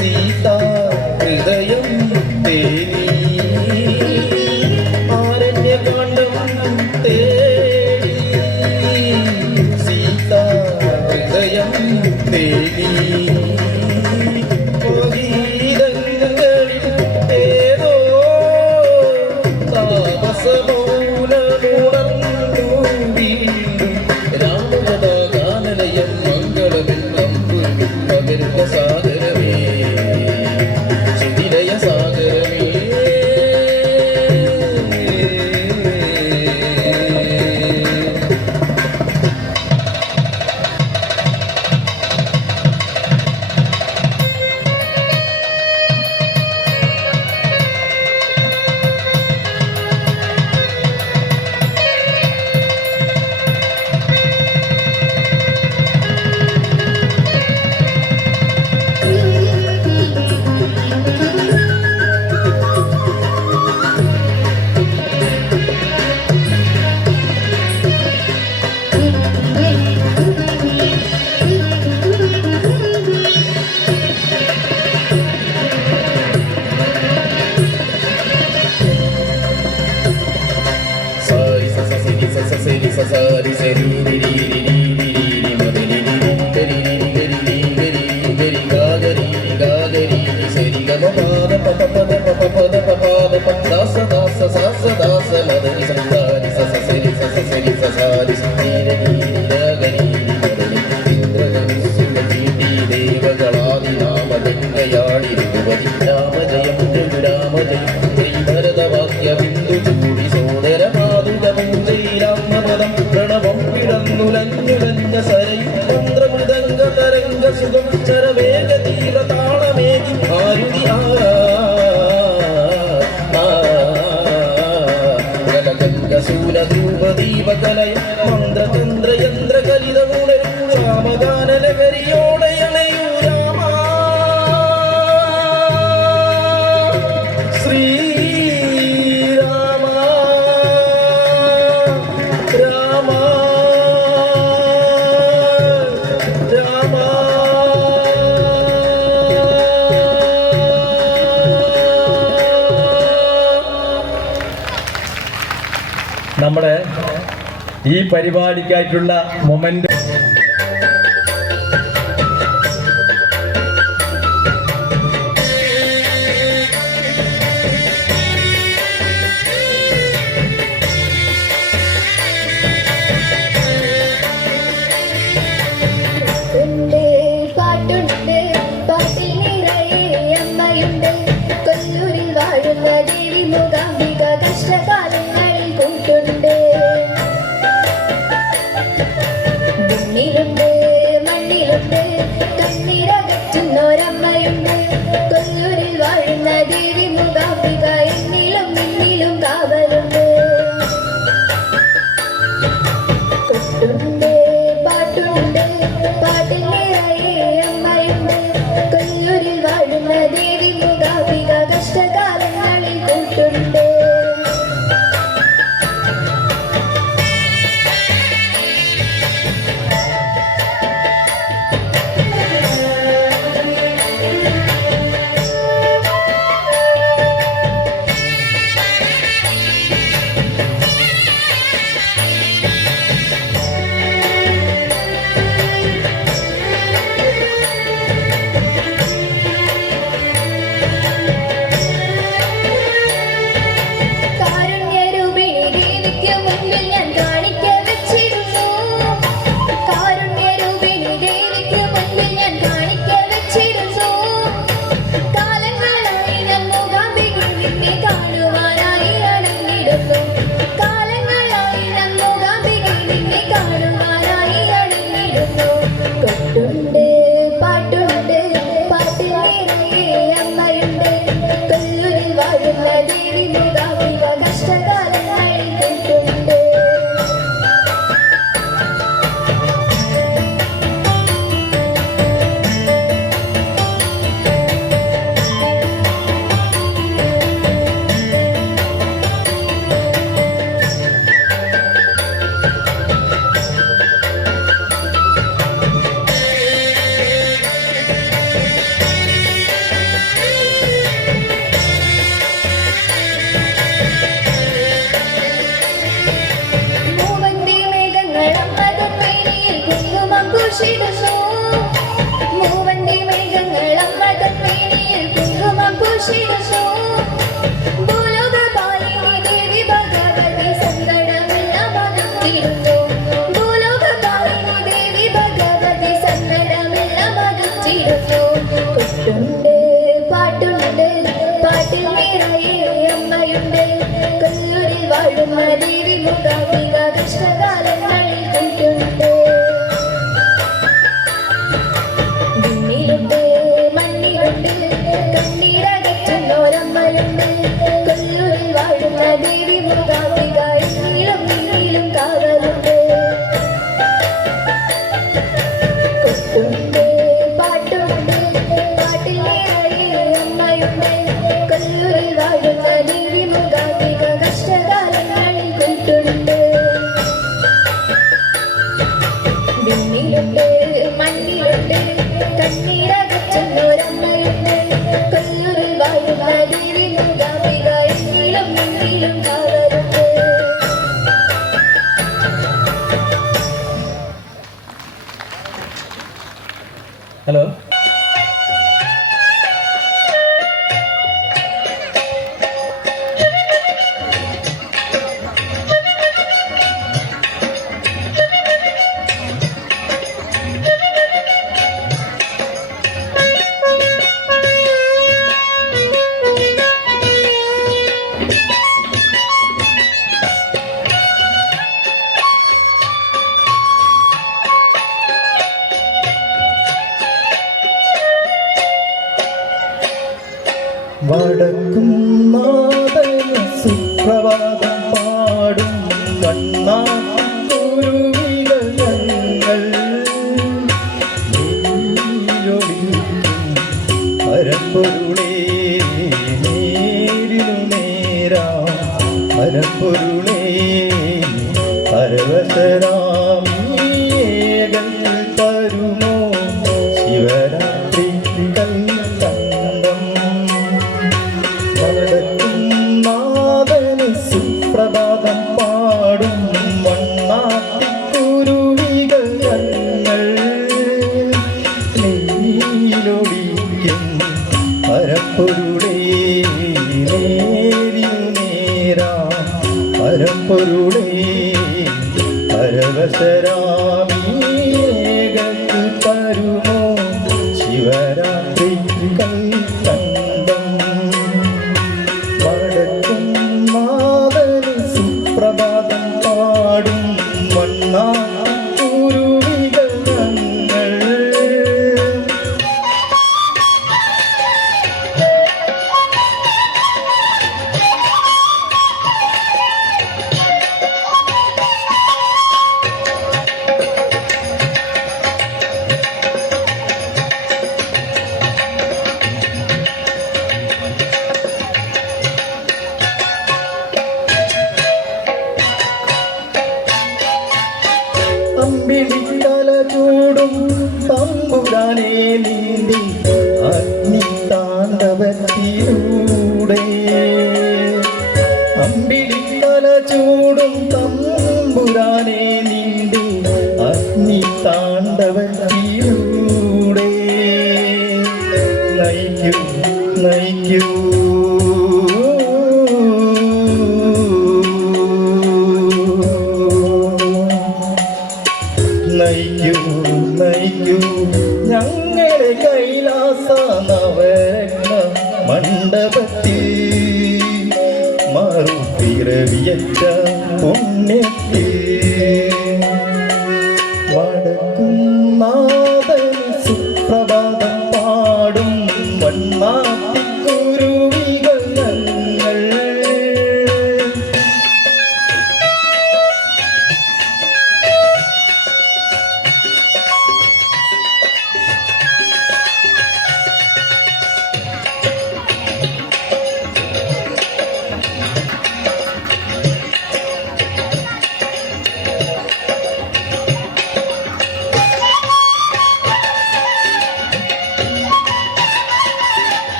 necesito. Hari Hari Hari നമ്മുടെ ഈ പരിപാടിക്കായിട്ടുള്ള moment കൊല്ലൂരിൽ വാഴുന്ന ദേവി മുഖാംബിക കഷ്ടകാലങ്ങൾ കണ്ണീരകറ്റുന്നവരുണ്ട് കണ്ണീരകറ്റുന്നോരമ്മയുണ്ട് കൊല്ലൂരിൽ വാഴുന്ന ദേവി മുഖാംബിക బ్రహ్మదేవి మృగ కృష్ణగాలం തരുമോ ശിവരാത്രി കൈ കൂടെ. അമ്പിളിത്തല ചൂടും തമ്പുരാനെ നിന്റെ അഗ്നി താണ്ടവൻ നയിക്കൂ നയിക്കൂ. നയിക്കൂ ഞങ്ങളെ കൈലാസ നവരത്ന മണ്ഡപത്തി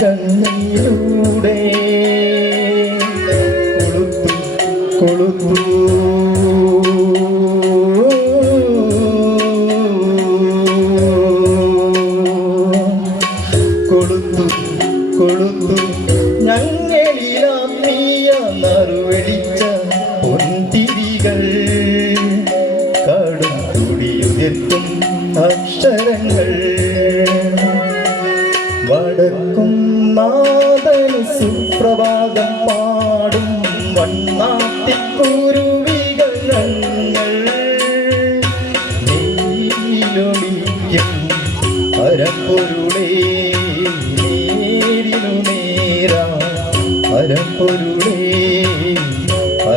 കണ്ണീരൂടെ കൊളുത്തു കൊളുത്തു കൊളുത്തു. കൊളുത്തു ഞങ്ങളിലാത്മീയ നറുവെളിച്ച പൊന്തിരികൾ കടും തുടിയുതിർക്കും അക്ഷരങ്ങൾ.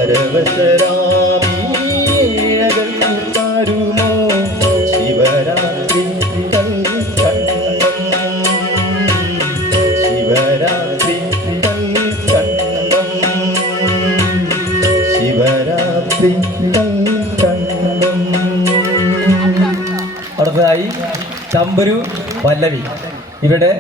ശിവരാത്രി ശിവരാത്രി ശിവരാത്രി അടുത്തതായി ചമ്പരു പല്ലവി ഇവിടെ